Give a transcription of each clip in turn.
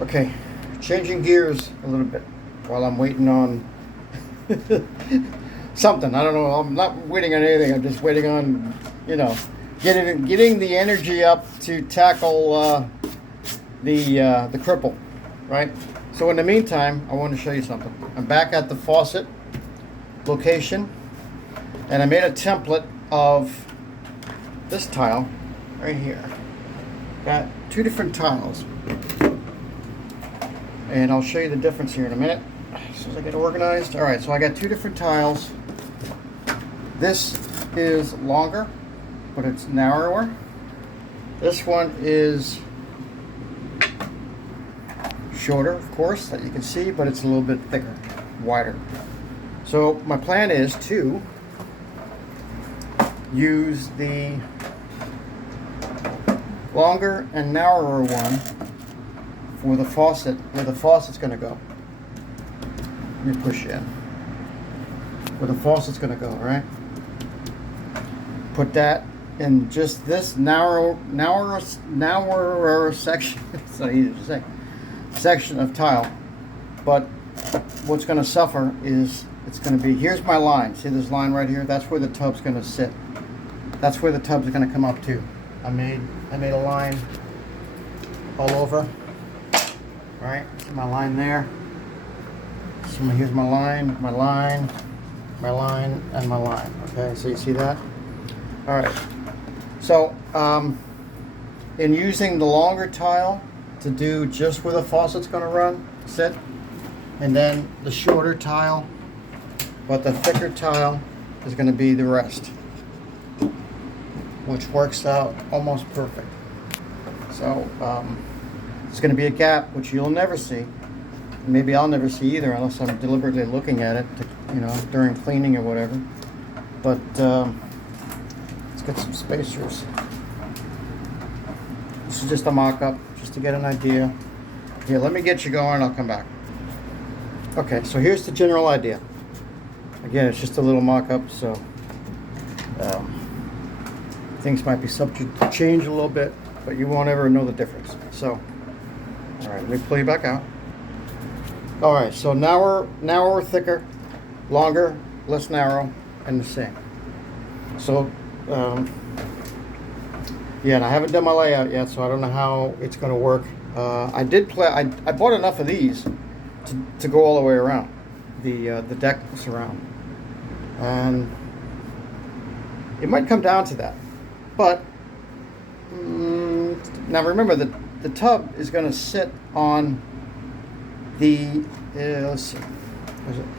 Okay, changing gears a little bit while I'm waiting on something. I don't know. I'm not waiting on anything. I'm just waiting on, getting the energy up to tackle the cripple, right? So in the meantime, I want to show you something. I'm back at the Faucet location, and I made a template of this tile right here. Got two different tiles, and I'll show you the difference here in a minute as soon as I get organized. All right, so I got two different tiles. This is longer, but it's narrower. This one is shorter, of course, that you can see, but it's a little bit thicker, wider. So my plan is to use the longer and narrower one for the faucet, where the faucet's going to go. Let me push you in. Where the faucet's going to go, right? Put that in just this narrower section. It's not easy to say. Section of tile. But what's going to suffer is it's going to be, here's my line. See this line right here? That's where the tub's going to sit. That's where the tub's going to come up to. I made a line all over. Right? See my line there. So here's my line, my line, my line, and my line. Okay, so you see that? All right. So in using the longer tile to do just where the faucet's going to sit, and then the shorter tile, but the thicker tile is going to be the rest, which works out almost perfect. So it's going to be a gap which you'll never see. Maybe I'll never see either unless I'm deliberately looking at it, during cleaning or whatever. But let's get some spacers. This is just a mock-up, just to get an idea. Here, let me get you going, I'll come back. Okay, so here's the general idea. Again, it's just a little mock-up, so things might be subject to change a little bit, but you won't ever know the difference. So, all right, let me pull you back out. All right, so narrower, thicker, longer, less narrow, and the same. So, yeah, and I haven't done my layout yet, so I don't know how it's going to work. I bought enough of these to go all the way around the deck surround, and it might come down to that. But now remember that the tub is going to sit on the, let's see,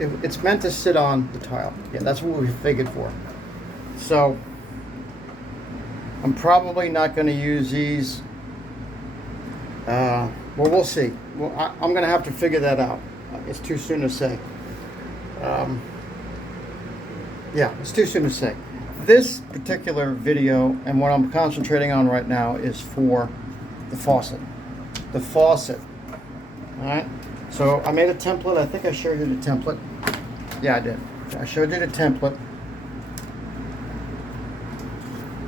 it's meant to sit on the tile. Yeah, that's what we figured for. So I'm probably not going to use these. Well, we'll see. Well, I'm going to have to figure that out. It's too soon to say. Yeah, it's too soon to say. This particular video and what I'm concentrating on right now is for the faucet. The faucet. All right. So I made a template. I think I showed you the template. Yeah, I did. I showed you the template.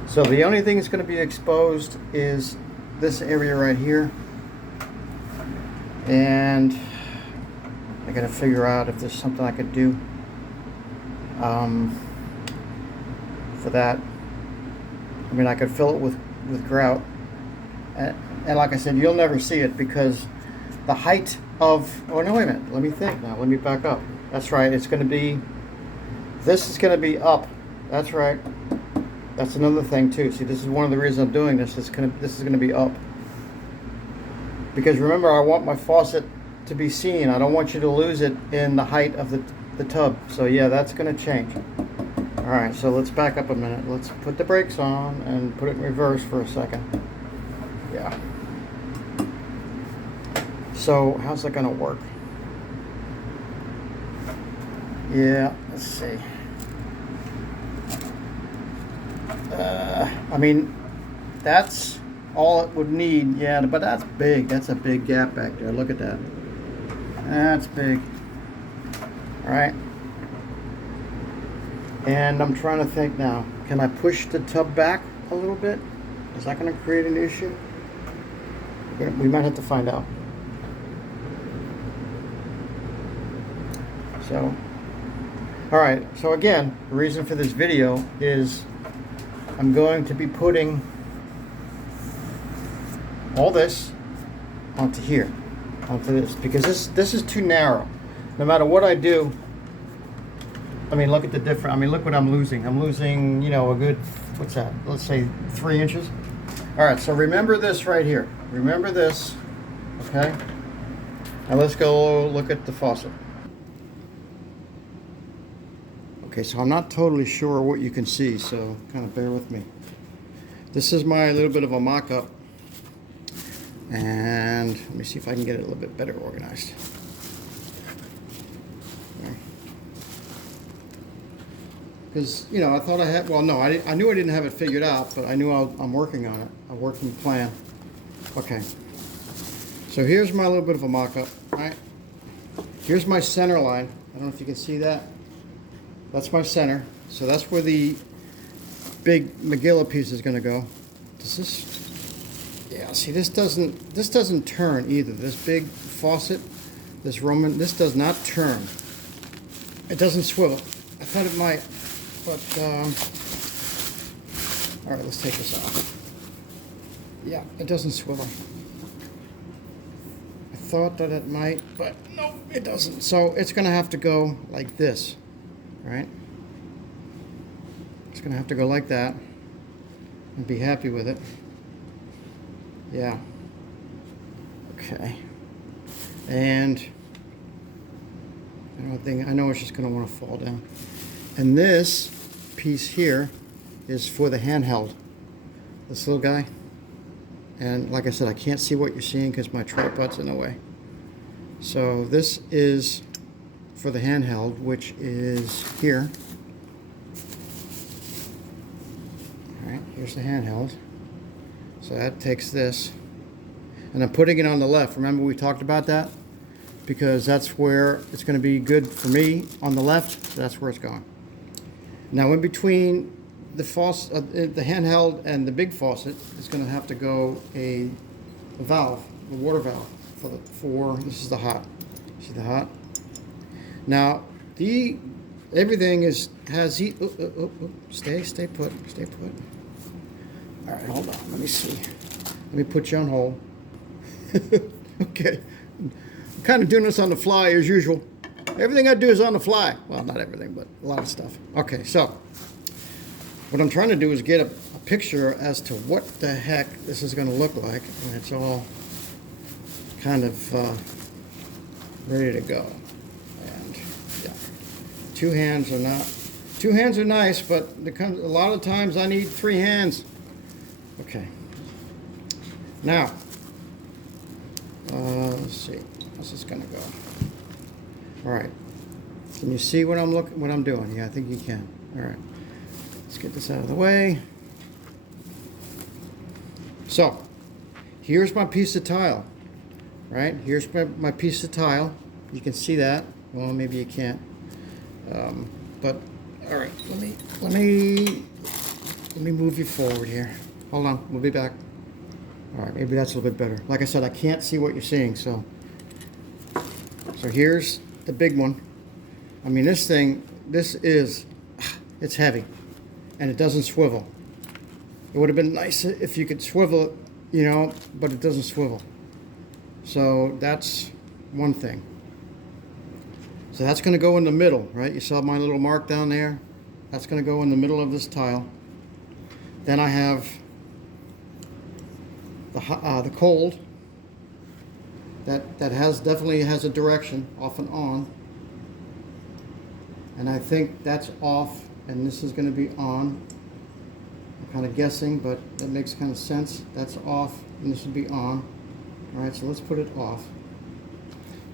So the only thing that's going to be exposed is this area right here. And I got to figure out if there's something I could do for that. I mean, I could fill it with grout. And like I said, you'll never see it because the height of, oh no, wait a minute, let me think now, let me back up. That's right, it's going to be, this is going to be up. That's right. That's another thing too. See, this is one of the reasons I'm doing this. This is going to be up. Because remember, I want my faucet to be seen. I don't want you to lose it in the height of the tub. So yeah, that's going to change. All right, so let's back up a minute. Let's put the brakes on and put it in reverse for a second. Yeah. So how's that going to work? Yeah, let's see. I mean, that's all it would need. Yeah, but that's big. That's a big gap back there. Look at that. That's big. All right. And I'm trying to think now. Can I push the tub back a little bit? Is that going to create an issue? We might have to find out. So, all right. So again, the reason for this video is I'm going to be putting all this onto here, onto this, because this is too narrow. No matter what I do, I mean, look at the difference. I mean, look what I'm losing. I'm losing, you know, a good, what's that? Let's say 3 inches. All right, so remember this right here. Remember this, okay? Now let's go look at the faucet. Okay, so I'm not totally sure what you can see, so kind of bear with me. This is my little bit of a mock-up. And let me see if I can get it a little bit better organized. Because, you know, I thought I had, well, no, I knew I didn't have it figured out, but I knew I'm working on it, a working plan. Okay. So here's my little bit of a mock-up, right? Here's my center line. I don't know if you can see that. That's my center. So that's where the big Magilla piece is going to go. Does this, yeah, see, this doesn't turn either. This big faucet, this Roman, this does not turn. It doesn't swivel. I thought it might, but, all right, let's take this off. Yeah, it doesn't swivel. I thought that it might, but no, it doesn't. So it's going to have to go like this, right? It's going to have to go like that and be happy with it. Yeah. Okay. And I know it's just going to want to fall down. And this piece here is for the handheld. This little guy. And like I said, I can't see what you're seeing because my tripod's in the way. So this is for the handheld, which is here. All right, here's the handheld. So that takes this. And I'm putting it on the left. Remember we talked about that? Because that's where it's going to be good for me on the left. So that's where it's going. Now in between the faucet, the handheld and the big faucet is going to have to go a valve, a water valve for this is the hot. See the hot? Now everything has heat. Stay put. All right, hold on. Let me see. Let me put you on hold. Okay. I'm kind of doing this on the fly as usual. Everything I do is on the fly. Well, not everything, but a lot of stuff. Okay, so what I'm trying to do is get a picture as to what the heck this is going to look like when it's all kind of ready to go. And yeah, two hands are nice, but a lot of times I need 3 hands. Okay. Now, let's see. How's this going to go? All right. Can you see what I'm doing? Yeah, I think you can. All right. Let's get this out of the way. So, here's my piece of tile. Right? Here's my piece of tile. You can see that. Well, maybe you can't. But all right. Let me move you forward here. Hold on. We'll be back. All right. Maybe that's a little bit better. Like I said, I can't see what you're seeing. So here's the big one. I mean, it's heavy and it doesn't swivel. It would have been nice if you could swivel it, you know, but it doesn't swivel. So that's one thing. So that's going to go in the middle, right? You saw my little mark down there? That's going to go in the middle of this tile. Then I have the cold. That definitely has a direction, off and on. And I think that's off, and this is going to be on. I'm kind of guessing, but that makes kind of sense. That's off, and this would be on. All right, so let's put it off.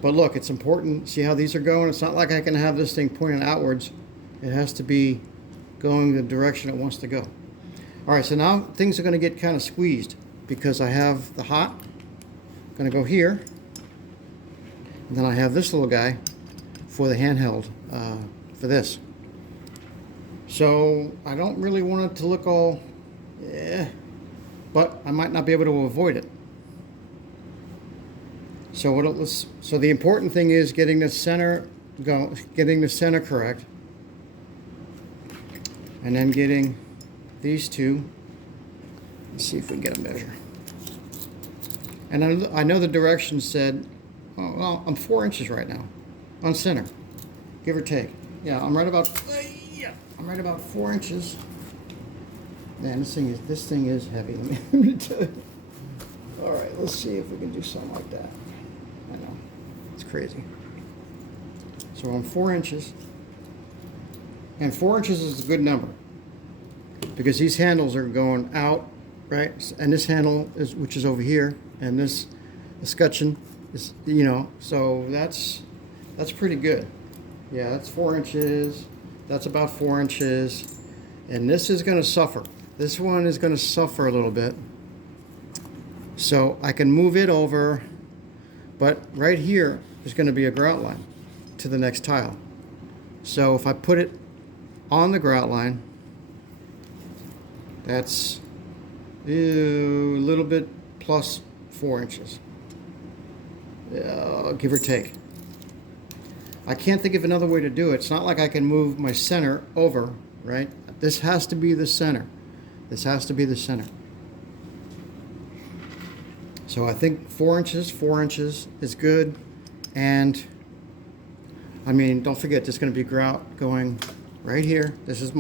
But look, it's important. See how these are going? It's not like I can have this thing pointing outwards. It has to be going the direction it wants to go. All right, so now things are going to get kind of squeezed because I have the hot going to go here. And then I have this little guy for the handheld, for this. So I don't really want it to look all, but I might not be able to avoid it. So so the important thing is getting the center getting the center correct, and then getting these two. Let's see if we can get a measure. And I know the directions said, oh, well, I'm 4 inches right now on center, give or take. Yeah, I'm right about 4 inches. Man, this thing is heavy. Let me tell you. All right, let's see if we can do something like that. I know, it's crazy. So I'm 4 inches, and 4 inches is a good number because these handles are going out, right? And this handle is, which is over here, and this escutcheon is, you know, so that's pretty good. Yeah, that's 4 inches. That's about 4 inches, and this is going to suffer. This one is going to suffer a little bit. So I can move it over, but right here is going to be a grout line to the next tile. So if I put it on the grout line, that's a little bit plus 4 inches, give or take. I can't think of another way to do it. It's not like I can move my center over, right? This has to be the center. This has to be the center. So I think 4 inches is good. And I mean, don't forget, there's going to be grout going right here. This is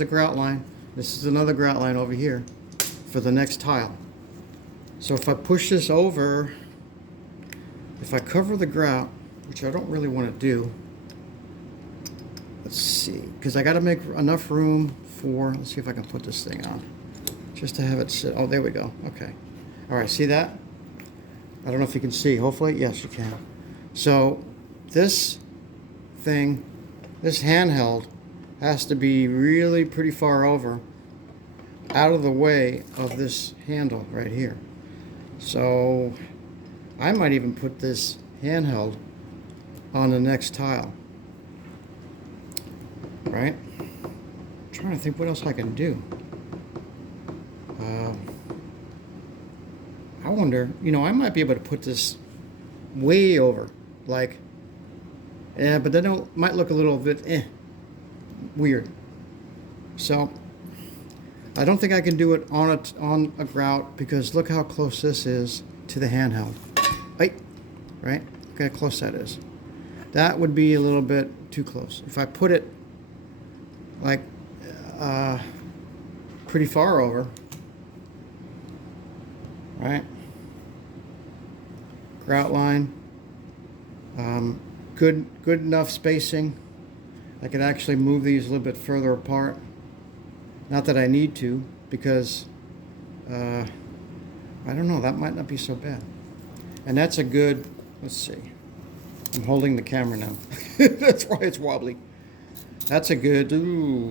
a grout line. This is another grout line over here for the next tile. So if I push this over, if I cover the grout, which I don't really want to do, let's see, because I got to make enough room for, let's see if I can put this thing on, just to have it sit. Oh, there we go. Okay. All right, see that? I don't know if you can see. Hopefully, yes, you can. So this thing, this handheld, has to be really pretty far over, out of the way of this handle right here. So I might even put this handheld on the next tile, right? I'm trying to think what else I can do. I wonder, you know, I might be able to put this way over, like, yeah, but then it might look a little bit weird. So I don't think I can do it on a grout, because look how close this is to the handheld. Right? Look how close that is. That would be a little bit too close. If I put it like pretty far over, right? Grout line, good enough spacing. I could actually move these a little bit further apart. Not that I need to, because I don't know, that might not be so bad. And that's a good, let's see, I'm holding the camera now. That's why it's wobbly. That's a good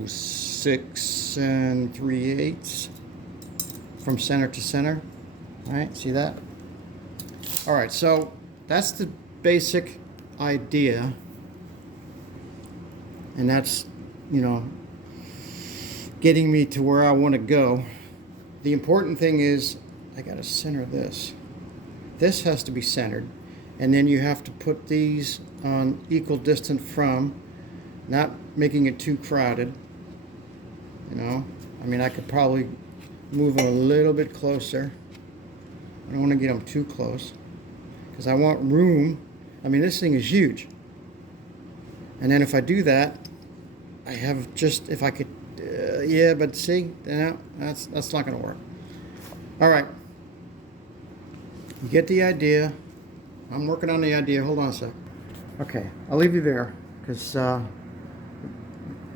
6 3/8 from center to center. All right, see that? All right, so that's the basic idea. And that's, you know, getting me to where I want to go. The important thing is I got to center this. This has to be centered. And then you have to put these on equal distance from, not making it too crowded. You know, I mean, I could probably move them a little bit closer. I don't want to get them too close, because I want room. I mean, this thing is huge. And then if I do that, I have just, if I could, yeah, but see, no, that's not going to work. All right. You get the idea. I'm working on the idea. Hold on a sec. Okay, I'll leave you there, because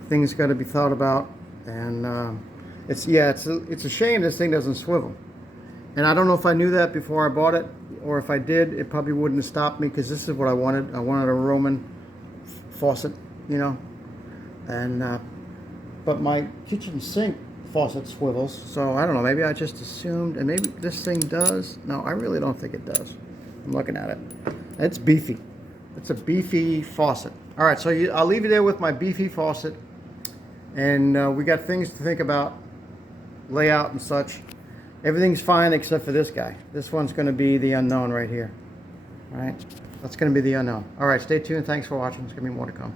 things got to be thought about. And it's a shame this thing doesn't swivel. And I don't know if I knew that before I bought it, or if I did, it probably wouldn't have stopped me, because this is what I wanted. I wanted a Roman faucet, you know. And but my kitchen sink faucet swivels, so I don't know, maybe I just assumed, and maybe this thing does. No, I really don't think it does. I'm looking at it. It's beefy. It's a beefy faucet. All right, so I'll leave you there with my beefy faucet. And we got things to think about, layout and such. Everything's fine except for this guy. This one's going to be the unknown right here. All right, that's going to be the unknown. All right, stay tuned. Thanks for watching. There's going to be more to come.